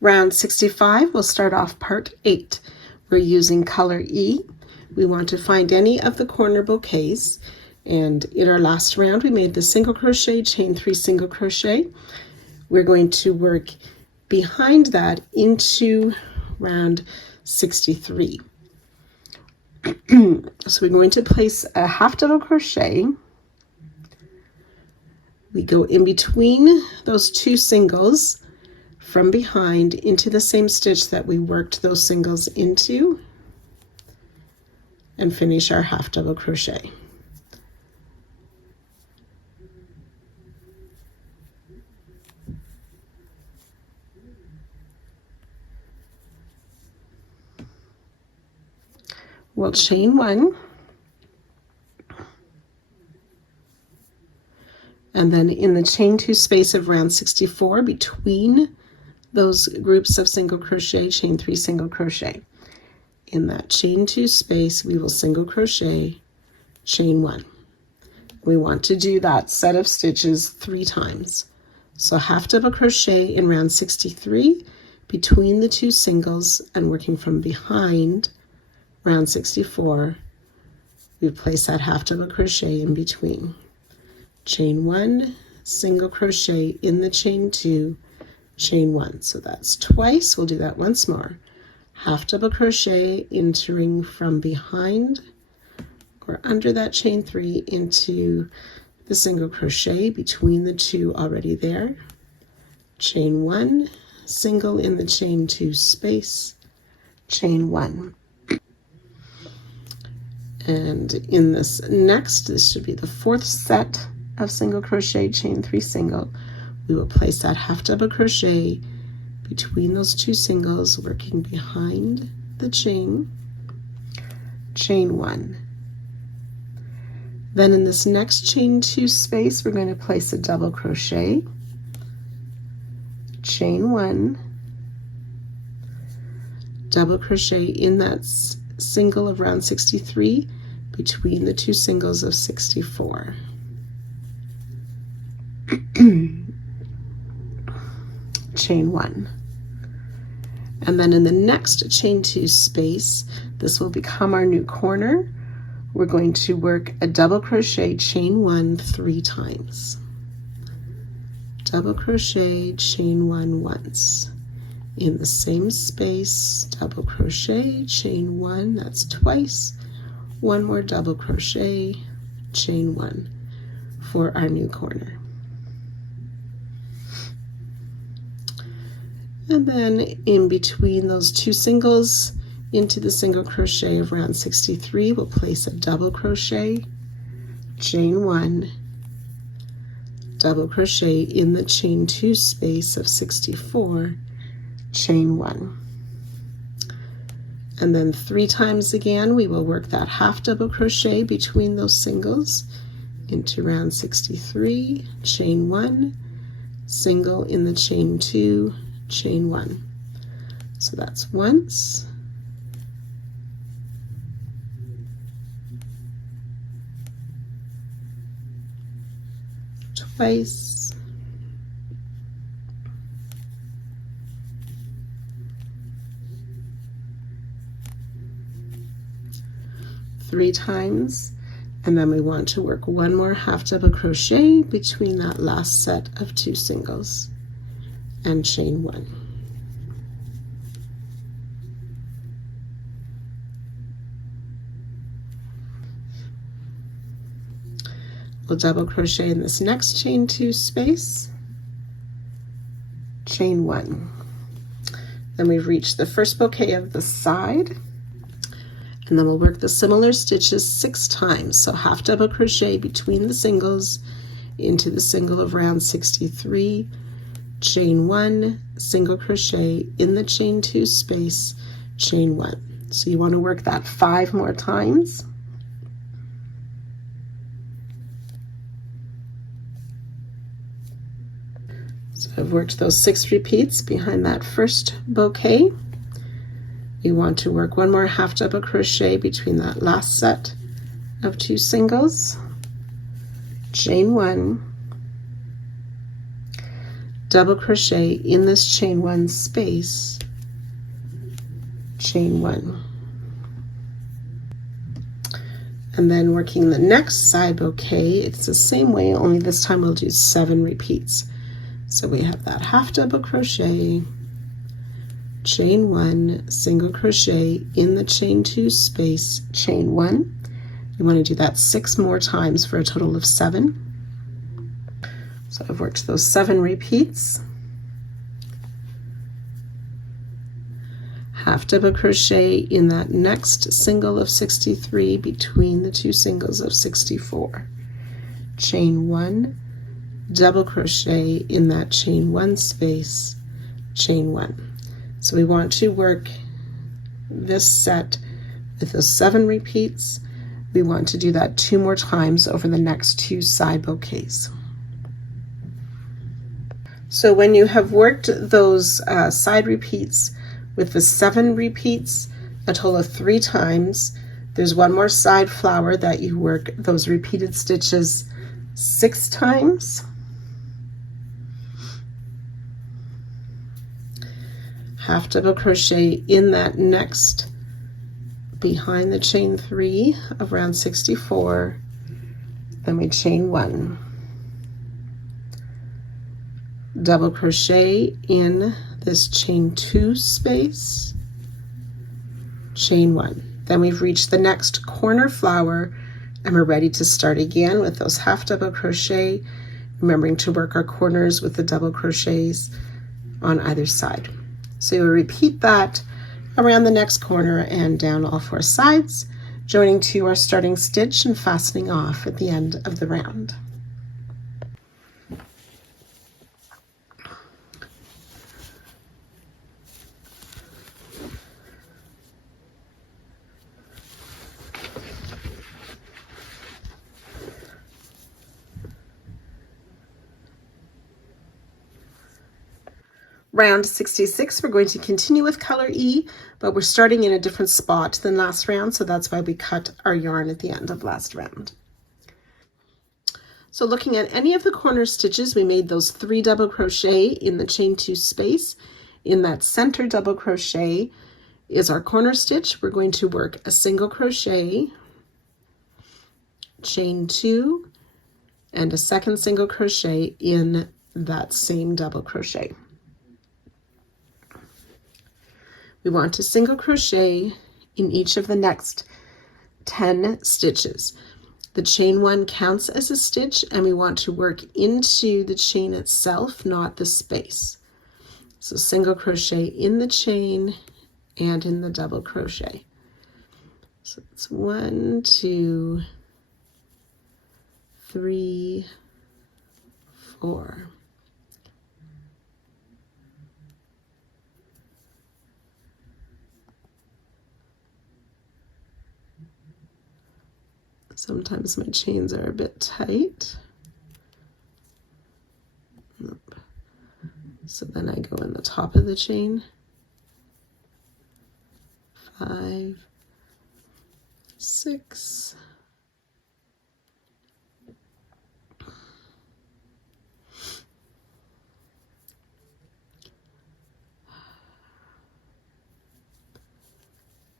Round 65, we'll start off part 8. We're using color E. We want to find any of the corner bouquets, and in our last round we made the single crochet, chain 3 single crochet. We're going to work behind that into round 63. So we're going to place a half double crochet. We go in between those 2 singles from behind into the same stitch that we worked those singles into, and finish our half double crochet. We'll chain 1, and then in the chain 2 space of round 64, between those groups of single crochet, chain 3 single crochet. In that chain 2 space, we will single crochet, chain 1. We want to do that set of stitches 3 times. So half double crochet in round 63 between the 2 singles, and working from behind round 64, we place that half double crochet in between. Chain 1, single crochet in the chain 2, chain 1. So that's twice. We'll do that once more. Half double crochet, entering from behind or under that chain 3 into the single crochet between the 2 already there. Chain 1, single in the chain 2 space, chain 1. And in this next, this should be the 4th set of single crochet, chain 3 single. We will place that half double crochet between those 2 singles, working behind the chain, chain 1. Then in this next chain 2 space, we're going to place a double crochet, chain 1, double crochet in that single of round 63 between the 2 singles of 64. Chain 1. And then in the next chain 2 space, this will become our new corner. We're going to work a double crochet, chain 1 3 times. Double crochet, chain 1 once. In the same space, double crochet, chain 1, that's twice. 1 more double crochet, chain 1 for our new corner. And then in between those 2 singles into the single crochet of round 63, we'll place a double crochet, chain 1, double crochet in the chain 2 space of 64, chain 1. And then 3 times again, we will work that half double crochet between those singles into round 63, chain 1, single in the chain 2, chain 1. So that's once, twice, three times, and then we want to work 1 more half double crochet between that last set of 2 singles and chain 1. We'll double crochet in this next chain 2 space, chain 1. Then we've reached the first bouquet of the side, and then we'll work the similar stitches 6 times. So half double crochet between the singles into the single of round 63, chain 1, single crochet in the chain 2 space, chain 1. So you want to work that 5 more times. So I've worked those 6 repeats behind that first bouquet. You want to work 1 more half double crochet between that last set of 2 singles, chain 1, double crochet in this chain 1 space, chain 1. And then working the next side bouquet, it's the same way, only this time we'll do 7 repeats. So we have that half double crochet, chain 1, single crochet in the chain 2 space, chain 1. You want to do that 6 more times for a total of 7. So I've worked those 7 repeats. Half double crochet in that next single of 63 between the 2 singles of 64. Chain 1, double crochet in that chain 1 space, chain 1. So we want to work this set with those 7 repeats. We want to do that 2 more times over the next 2 side bouquets. So when you have worked those side repeats with the 7 repeats, a total of 3 times, there's one more side flower that you work those repeated stitches 6 times. Half double crochet in that next behind the chain 3 of round 64, then we chain 1, double crochet in this chain 2 space, chain 1. Then we've reached the next corner flower and we're ready to start again with those half double crochet, remembering to work our corners with the double crochets on either side. So you'll repeat that around the next corner and down all 4 sides, joining to our starting stitch and fastening off at the end of the round. Round 66, we're going to continue with color E, but we're starting in a different spot than last round, so that's why we cut our yarn at the end of last round. So looking at any of the corner stitches, we made those 3 double crochet in the chain 2 space. In that center double crochet is our corner stitch. We're going to work a single crochet, chain 2, and a second single crochet in that same double crochet. We want to single crochet in each of the next 10 stitches. The chain 1 counts as a stitch, and we want to work into the chain itself, not the space. So single crochet in the chain and in the double crochet. So it's 1, 2, 3, 4. Sometimes my chains are a bit tight. Nope. So then I go in the top of the chain. 5, 6,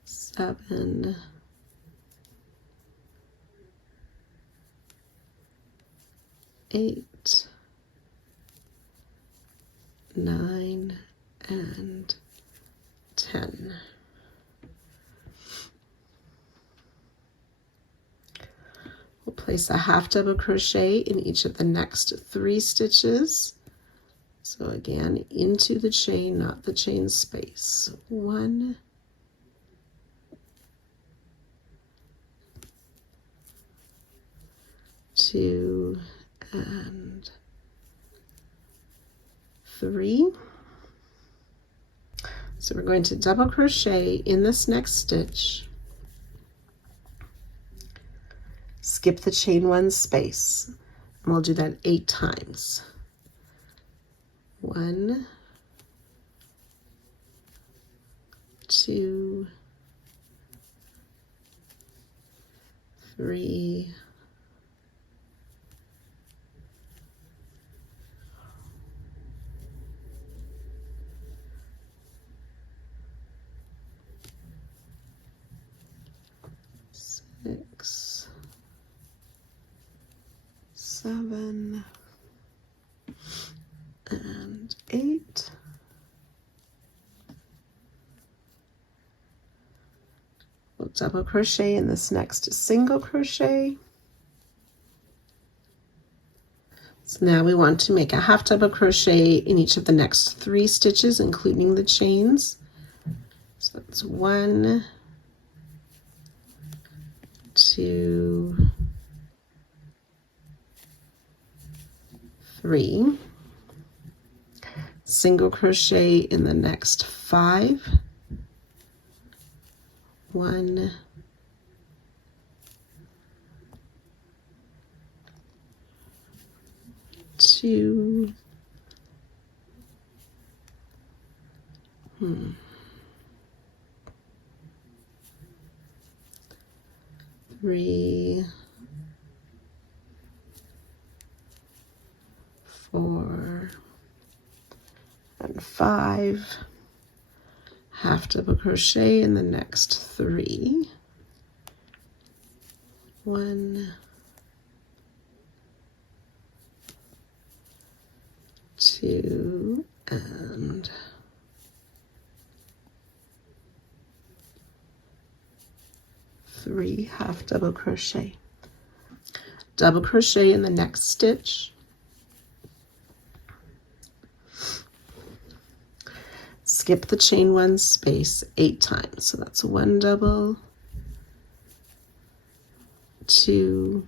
7, 8, 9, and 10. We'll place a half double crochet in each of the next 3 stitches. So again, into the chain, not the chain space. 1, 2, and 3. So we're going to double crochet in this next stitch, skip the chain 1 space, and we'll do that 8 times. 1, 2, 3, 4, 6, 7, and 8. We'll double crochet in this next single crochet. So now we want to make a half double crochet in each of the next 3 stitches, including the chains. So it's 1, 2, 3. Single crochet in the next 5. 1, 2, 3, 4, and 5. Half double crochet in the next 3. 1, 2, and 3. Half double crochet. Double crochet in the next stitch. Skip the chain 1 space 8 times. So that's 1 double, 2,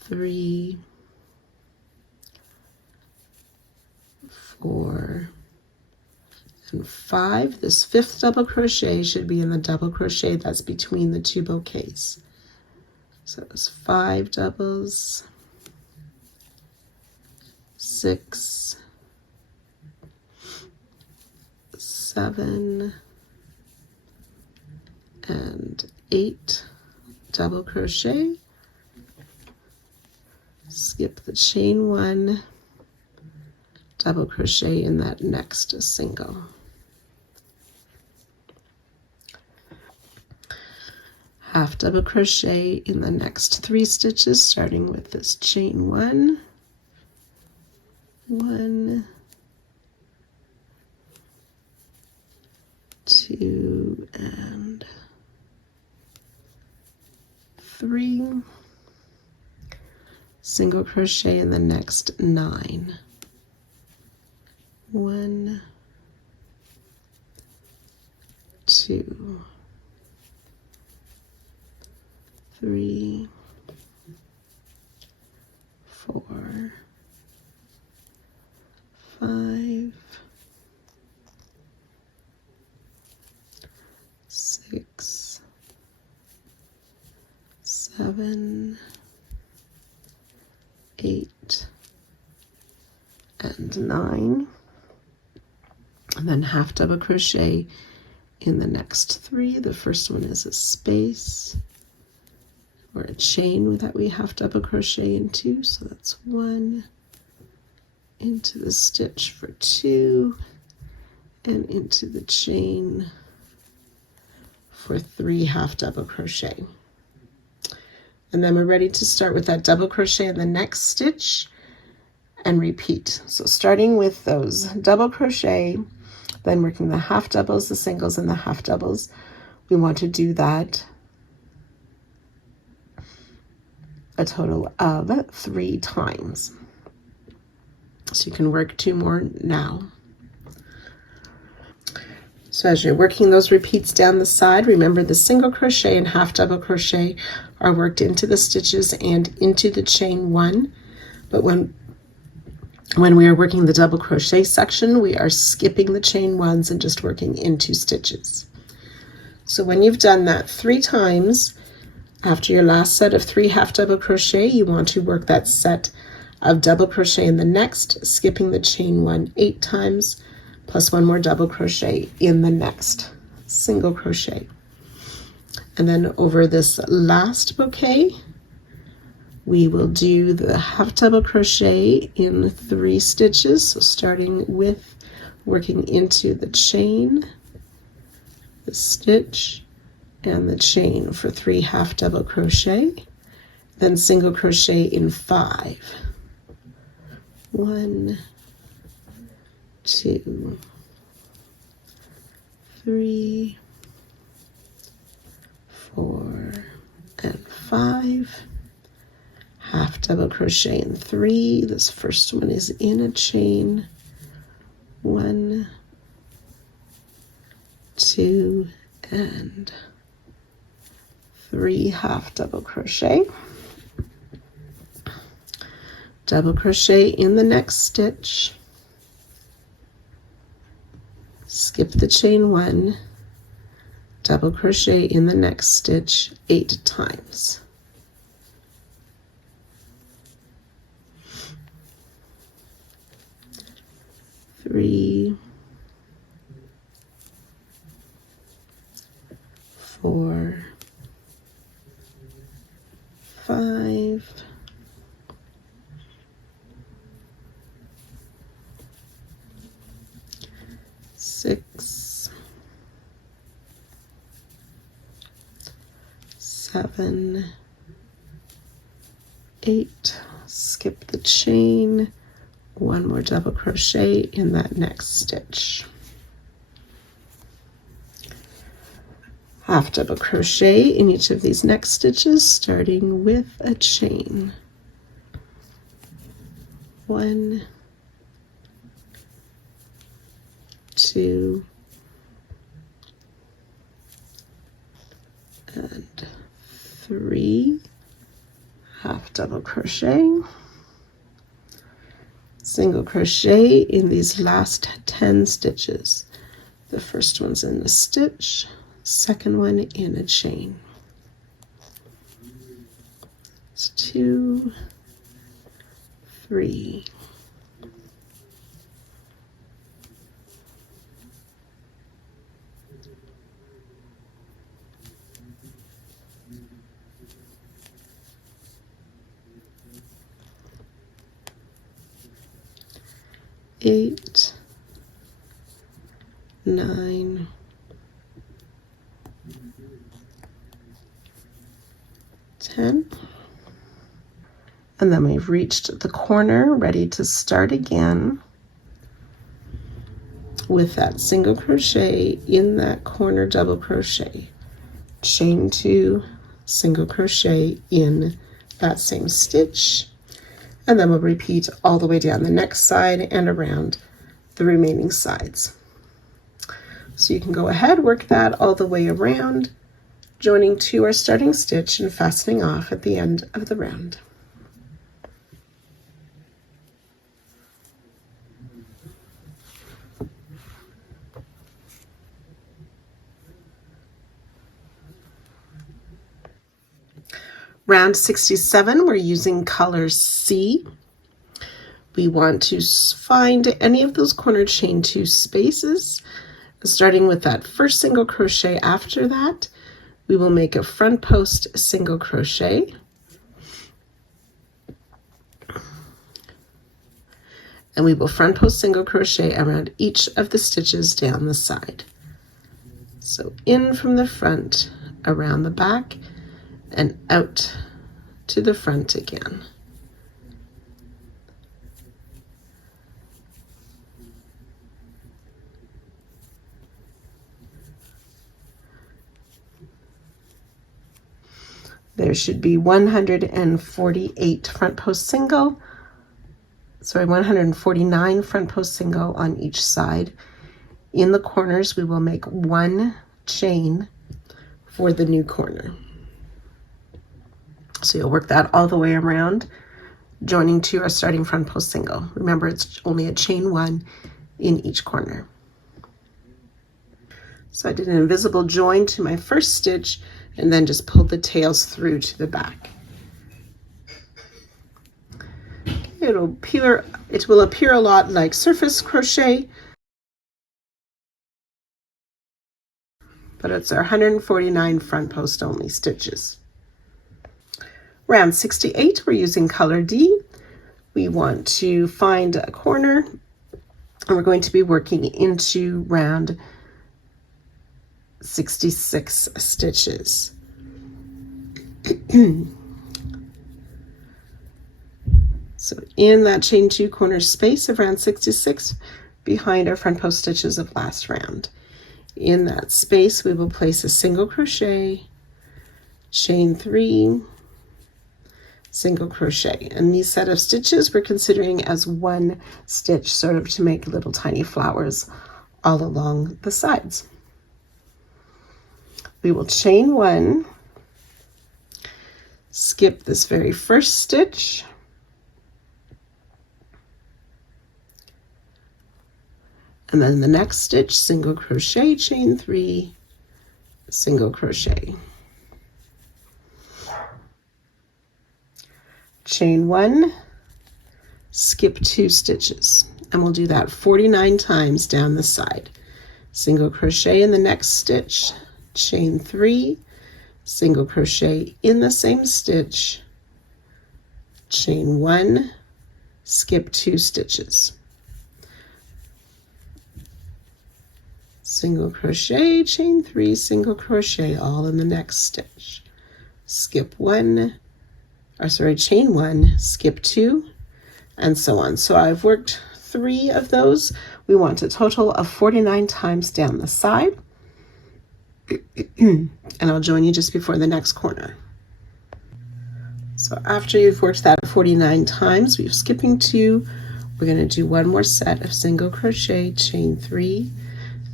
3, 4, and 5. This 5th double crochet should be in the double crochet that's between the 2 bouquets. So it's 5 doubles, 6, 7, and 8 double crochet. Skip the chain 1, double crochet in that next single. Half double crochet in the next 3 stitches, starting with this chain 1, 1, 2, and 3. Single crochet in the next 9. 1, 2, 3, 4, 5, 6, 7, 8, and 9. And then half double crochet in the next 3. The first one is a space or a chain that we half double crochet into. So that's 1 into the stitch for 2 and into the chain for 3 half double crochet. And then we're ready to start with that double crochet in the next stitch and repeat. So starting with those double crochet, then working the half doubles, the singles, and the half doubles. We want to do that a total of 3 times. So you can work 2 more now. So as you're working those repeats down the side, remember the single crochet and half double crochet are worked into the stitches and into the chain 1. But when we are working the double crochet section, we are skipping the chain 1s and just working into stitches. So when you've done that 3 times, after your last set of 3 half double crochet, you want to work that set of double crochet in the next, skipping the chain 1 8 times, plus 1 more double crochet in the next single crochet. And then over this last bouquet, we will do the half double crochet in 3 stitches. So starting with working into the chain, the the stitch and the chain for 3 half double crochet, then single crochet in 5. 1, 2, 3, 4, and 5. Half double crochet in 3. This first one is in a chain. 1, 2, and 3 half double crochet. Double crochet in the next stitch. Skip the chain 1. Double crochet in the next stitch 8 times. Three, 4, 5, 6, 7, 8. Skip the chain. 1 more double crochet in that next stitch. Half double crochet in each of these next stitches, starting with a chain. 1, 2, and 3 half double crochet. Single crochet in these last 10 stitches. The first one's in a stitch, second one in a chain. It's 2, 3. Eight, 9, 10, and then we've reached the corner, ready to start again with that single crochet in that corner double crochet, chain 2, single crochet in that same stitch, and then we'll repeat all the way down the next side and around the remaining sides. So you can go ahead, work that all the way around, joining to our starting stitch and fastening off at the end of the round. Round 67, we're using color C. We want to find any of those corner chain 2 spaces. Starting with that first single crochet after that, we will make a front post single crochet. And we will front post single crochet around each of the stitches down the side. So in from the front, around the back, and out to the front again. There should be 149 front post single on each side. In the corners, we will make 1 chain for the new corner. So you'll work that all the way around, joining to our starting front post single. Remember, it's only a chain 1 in each corner. So I did an invisible join to my first stitch and then just pulled the tails through to the back. It will appear a lot like surface crochet, but it's our 149 front post only stitches. Round 68, we're using color D. We want to find a corner, and we're going to be working into round 66 stitches. So in that chain 2 corner space of round 66, behind our front post stitches of last round, in that space we will place a single crochet, chain 3, single crochet, and these set of stitches we're considering as one stitch, sort of to make little tiny flowers all along the sides. We will chain 1, skip this very first stitch, and then the next stitch, single crochet, chain 3, single crochet. Chain 1, skip 2 stitches, and we'll do that 49 times down the side. Single crochet in the next stitch, chain 3, single crochet in the same stitch, chain 1, skip 2 stitches. Single crochet, chain 3, single crochet, all in the next stitch. Skip 1, chain 1, skip 2, and so on. So I've worked 3 of those. We want a total of 49 times down the side. And I'll join you just before the next corner. So after you've worked that 49 times, we're skipping 2. We're going to do one more set of single crochet, chain 3,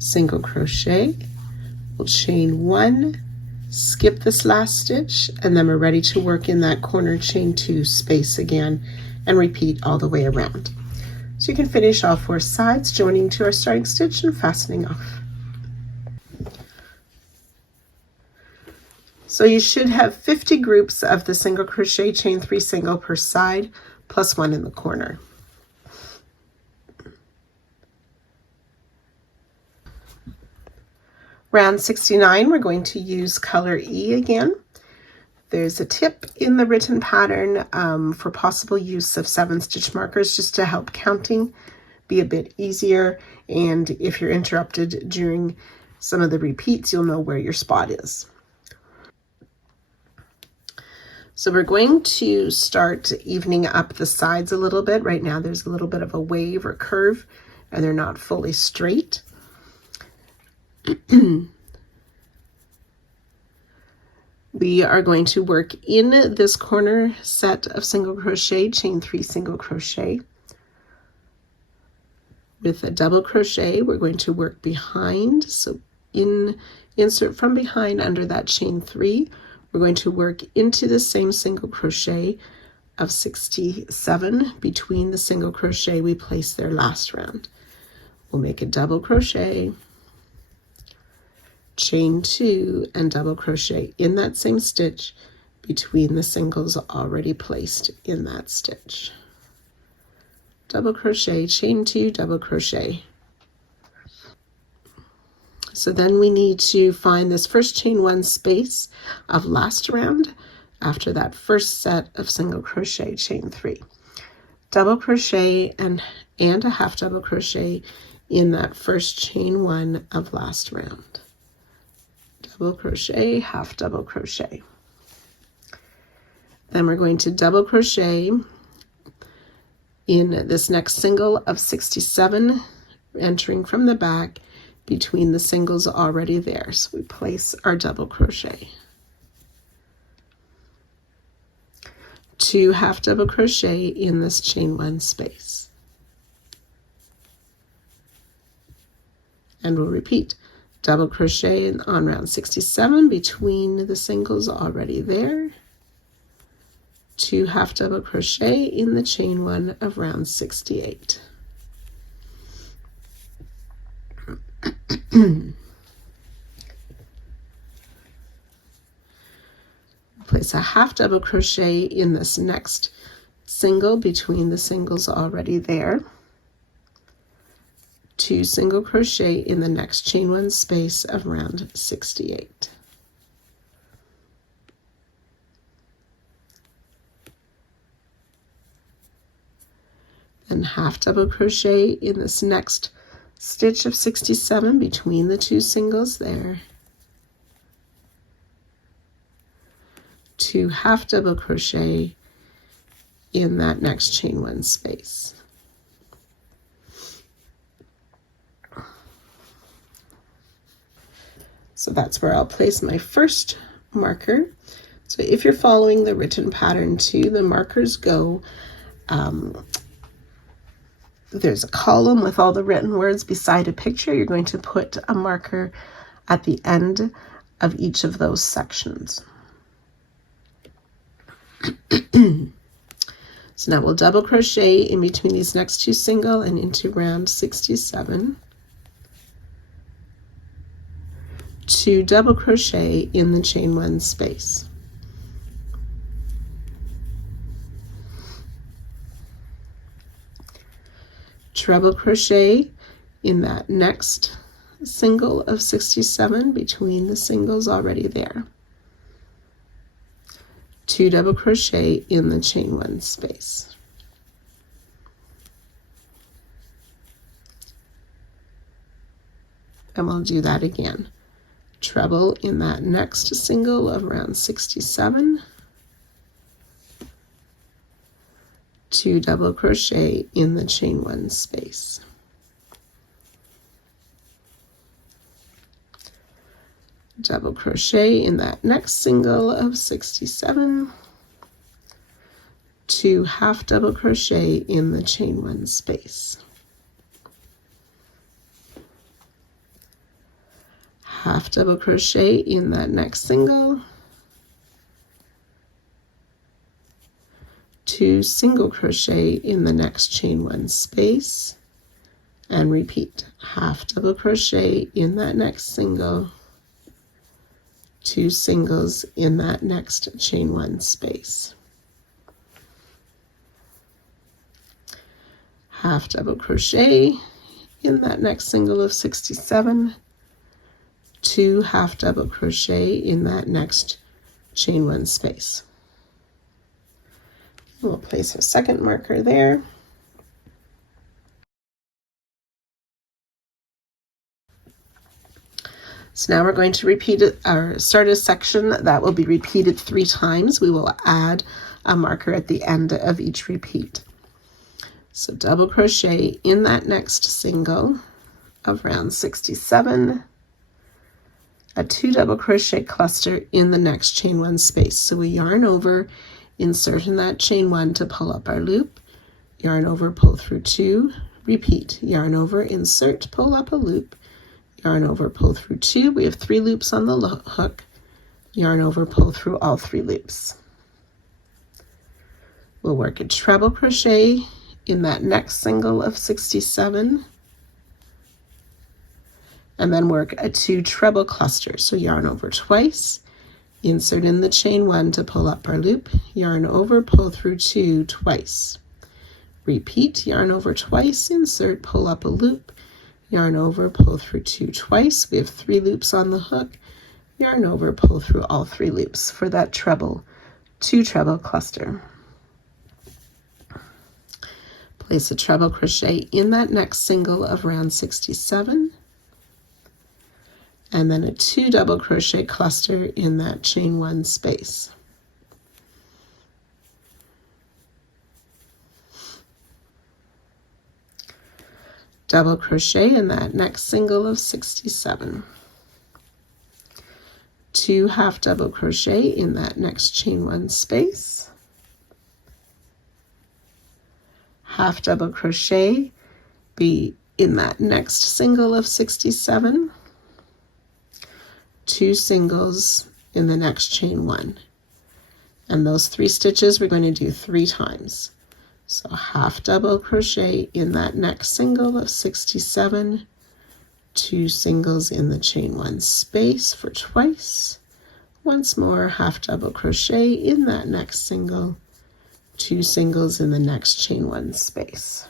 single crochet. We'll chain 1, skip this last stitch, and then we're ready to work in that corner chain 2 space again and repeat all the way around. So you can finish all 4 sides, joining to our starting stitch and fastening off. So you should have 50 groups of the single crochet, chain 3 single per side, plus 1 in the corner. Round 69, we're going to use color E again. There's a tip in the written pattern for possible use of 7-stitch markers, just to help counting be a bit easier. And if you're interrupted during some of the repeats, you'll know where your spot is. So we're going to start evening up the sides a little bit. Right now there's a little bit of a wave or curve, and they're not fully straight. We are going to work in this corner set of single crochet, chain 3 single crochet. With a double crochet, we're going to work behind. So insert from behind under that chain 3. We're going to work into the same single crochet of 67 between the single crochet we placed there last round. We'll make a double crochet, chain 2, and double crochet in that same stitch between the singles already placed in that stitch. Double crochet, chain 2, double crochet. So then we need to find this first chain 1 space of last round after that first set of single crochet, chain 3. Double crochet and a half double crochet in that first chain 1 of last round. Double crochet, half double crochet. Then we're going to double crochet in this next single of 67, entering from the back between the singles already there. So we place our double crochet. 2 half double crochet in this chain 1 space. And we'll repeat. Double crochet on round 67 between the singles already there. 2 half double crochet in the chain 1 of round 68. Place a half double crochet in this next single between the singles already there. 2 single crochet in the next chain 1 space of round 68. And half double crochet in this next stitch of 67 between the 2 singles there. 2 half double crochet in that next chain 1 space. So that's where I'll place my first marker. So if you're following the written pattern too, the markers go, there's a column with all the written words beside a picture. You're going to put a marker at the end of each of those sections. So now we'll double crochet in between these next 2 single and into round 67. 2 double crochet in the chain 1 space. Treble crochet in that next single of 67 between the singles already there. 2 double crochet in the chain 1 space. And we'll do that again. Treble in that next single of round 67. 2 double crochet in the chain 1 space. Double crochet in that next single of 67. 2 half double crochet in the chain 1 space. Half double crochet in that next single. 2 single crochet in the next chain 1 space, and repeat. Half double crochet in that next single. 2 singles in that next chain 1 space. Half double crochet in that next single of 67. 2 half double crochet in that next chain 1 space. We'll place a second marker there. So now we're going to repeat it, or start a section that will be repeated 3 times. We will add a marker at the end of each repeat. So double crochet in that next single of round 67. A 2 double crochet cluster in the next chain 1 space. So we yarn over, insert in that chain 1 to pull up our loop, yarn over, pull through 2, repeat, yarn over, insert, pull up a loop, yarn over, pull through 2. We have 3 loops on the hook, yarn over, pull through all 3 loops. We'll work a treble crochet in that next single of 67, and then work a 2 treble clusters. So yarn over twice, insert in the chain 1 to pull up our loop, yarn over, pull through 2 twice. Repeat, yarn over twice, insert, pull up a loop, yarn over, pull through 2 twice. We have 3 loops on the hook, yarn over, pull through all 3 loops for that treble, 2 treble cluster. Place a treble crochet in that next single of round 67, and then a 2 double crochet cluster in that chain 1 space. Double crochet in that next single of 67. 2 half double crochet in that next chain 1 space. Half double crochet be in that next single of 67. 2 singles in the next chain 1, and those 3 stitches we're going to do 3 times. So half double crochet in that next single of 67, 2 singles in the chain 1 space for twice. Once more, half double crochet in that next single, 2 singles in the next chain 1 space.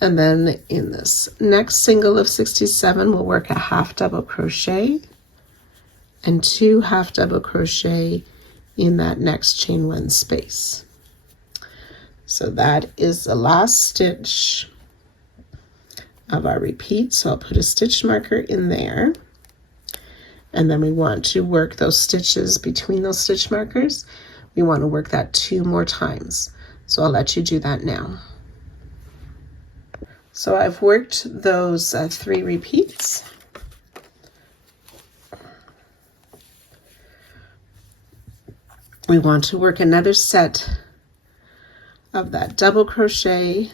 And then in this next single of 67, we'll work a half double crochet and 2 half double crochet in that next chain 1 space. So that is the last stitch of our repeat. So I'll put a stitch marker in there. And then we want to work those stitches between those stitch markers. We want to work that 2 more times. So I'll let you do that now. So I've worked those 3 repeats. We want to work another set of that double crochet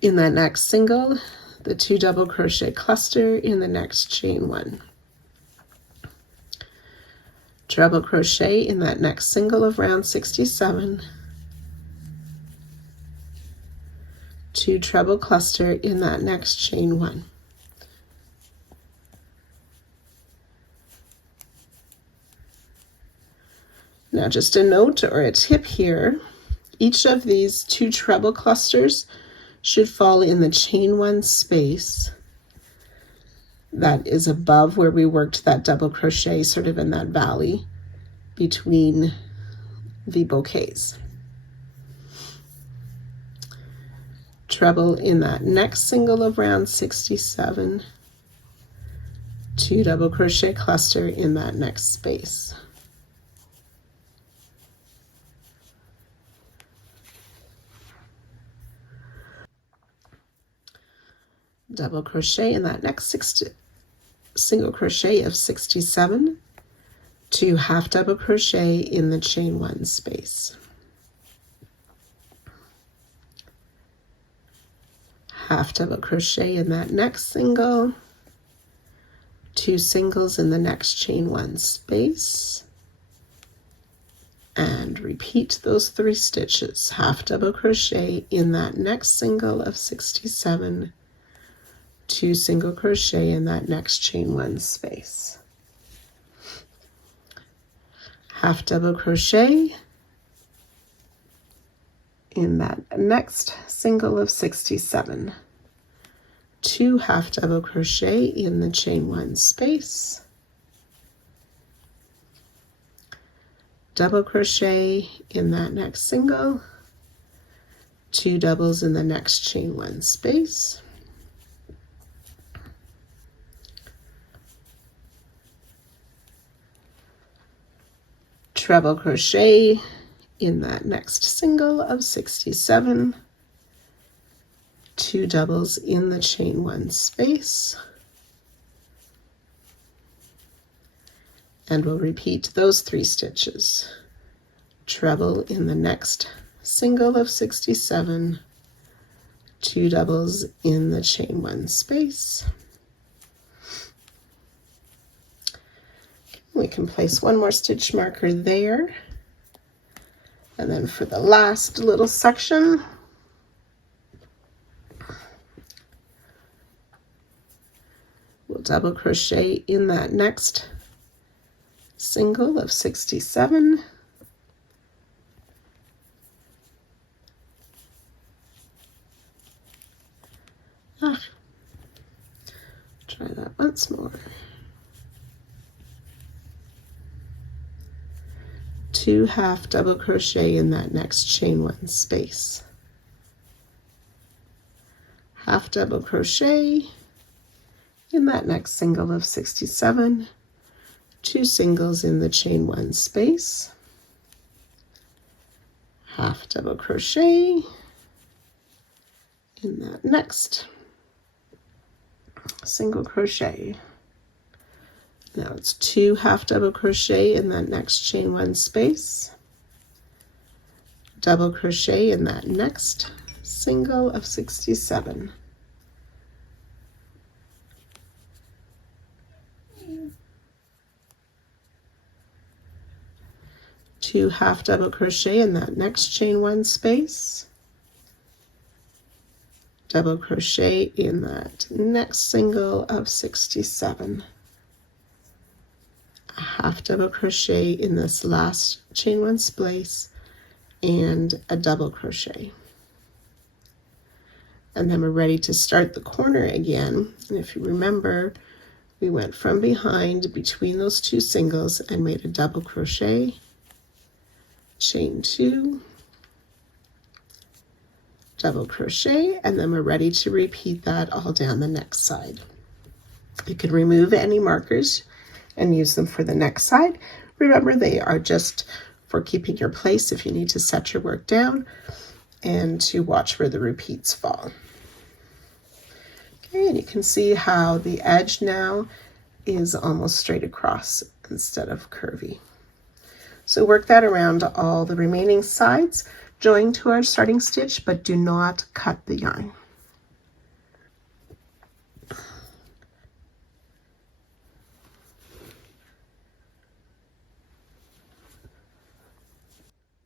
in that next single, the 2 double crochet cluster in the next chain 1. Treble crochet in that next single of round 67. 2 treble cluster in that next chain 1. Now just a note or a tip here, each of these 2 treble clusters should fall in the chain 1 space that is above where we worked that double crochet, sort of in that valley between the bouquets. Treble in that next single of round 67, 2 double crochet cluster in that next space. Double crochet in that next single crochet of 67, 2 half double crochet in the chain 1 space. Half double crochet in that next single, 2 singles in the next chain 1 space, and repeat those 3 stitches. Half double crochet in that next single of 67, 2 single crochet in that next chain 1 space. Half double crochet in that next single of 67. 2 half double crochet in the chain 1 space. Double crochet in that next single. 2 doubles in the next chain 1 space. Treble crochet in that next single of 67, 2 doubles in the chain 1 space, and we'll repeat those 3 stitches. Treble in the next single of 67, 2 doubles in the chain 1 space. We can place 1 more stitch marker there. And then for the last little section, we'll double crochet in that next single of 67. Try that once more. 2 half double crochet in that next chain 1 space. Half double crochet in that next single of 67, 2 singles in the chain 1 space. Half double crochet in that next single crochet. Now it's 2 half double crochet in that next chain 1 space, double crochet in that next single of 67. Two half double crochet in that next chain 1 space, double crochet in that next single of 67. A half double crochet in this last chain 1 space and a double crochet. And then we're ready to start the corner again. And if you remember, we went from behind between those 2 singles and made a double crochet, chain 2, double crochet, and then we're ready to repeat that all down the next side. You can remove any markers and use them for the next side. Remember, they are just for keeping your place if you need to set your work down and to watch where the repeats fall. Okay, and you can see how the edge now is almost straight across instead of curvy. So work that around all the remaining sides, join to our starting stitch, but do not cut the yarn.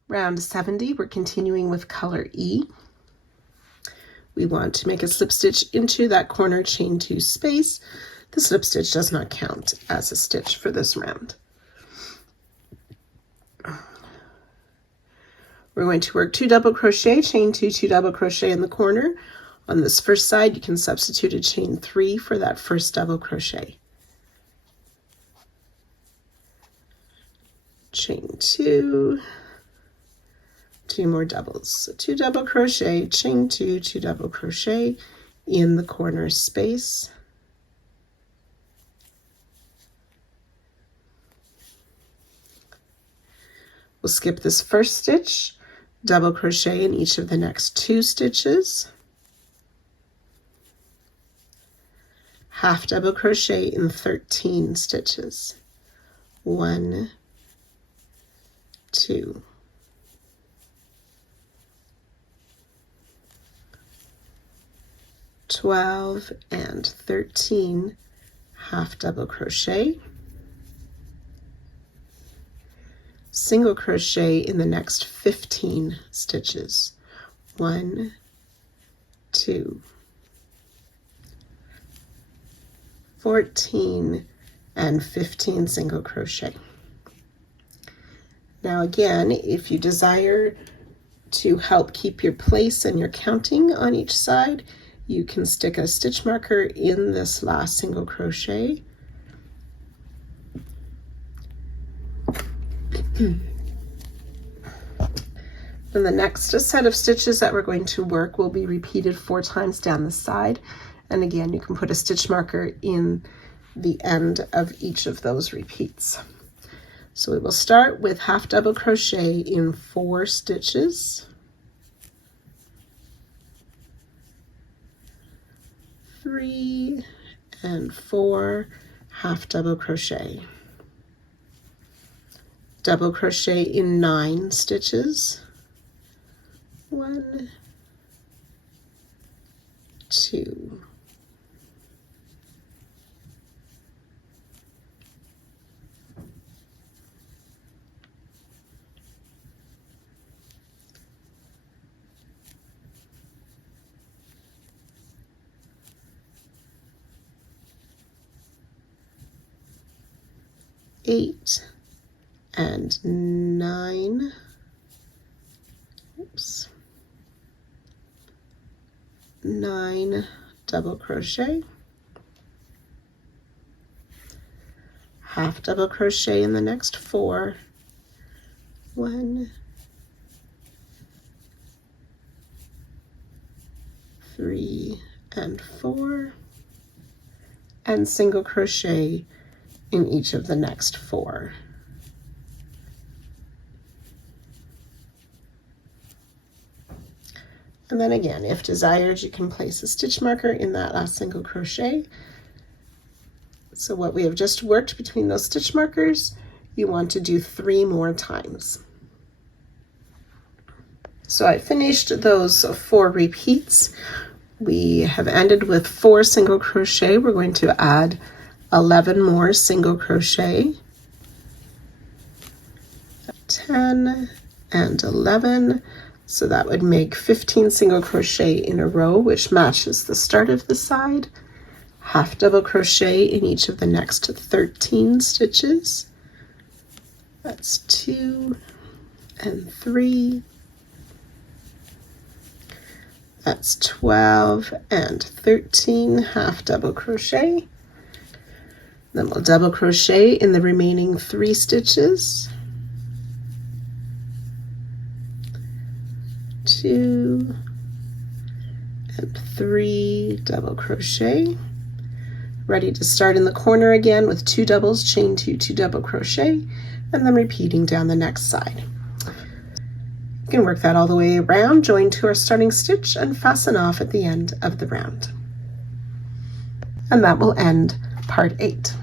Round 70, we're continuing with color E. We want to make a slip stitch into that corner chain 2 space. The slip stitch does not count as a stitch for this round. We're going to work 2 double crochet, chain 2, 2 double crochet in the corner. On this first side, you can substitute a chain 3 for that first double crochet. Chain 2, 2 more doubles. So 2 double crochet, chain 2, 2 double crochet in the corner space. We'll skip this first stitch, double crochet in each of the next 2 stitches, half double crochet in 13 stitches. 1, 2, 12 and 13 half double crochet, single crochet in the next 15 stitches. 1, 2, 14 and 15 single crochet. Now again, if you desire to help keep your place and your counting on each side, you can stick a stitch marker in this last single crochet. Then the next set of stitches that we're going to work will be repeated 4 times down the side. And again, you can put a stitch marker in the end of each of those repeats. So we will start with half double crochet in 4 stitches. 3 and 4 half double crochet. Double crochet in 9 stitches. 1, 2, 8 and 9. Oops. 9 double crochet, half double crochet in the next 4. 1, 3 and 4, and single crochet in each of the next 4. And then again, if desired, you can place a stitch marker in that last single crochet. So what we have just worked between those stitch markers, you want to do 3 more times. So I finished those 4 repeats. We have ended with 4 single crochet. We're going to add 11 more single crochet. 10 and 11. So that would make 15 single crochet in a row, which matches the start of the side. Half double crochet in each of the next 13 stitches. That's 2 and 3. That's 12 and 13 half double crochet. Then we'll double crochet in the remaining 3 stitches. 2 and 3 double crochet. Ready to start in the corner again with 2 doubles, chain 2, 2 double crochet, and then repeating down the next side. You can work that all the way around, join to our starting stitch, and fasten off at the end of the round. And that will end part 8.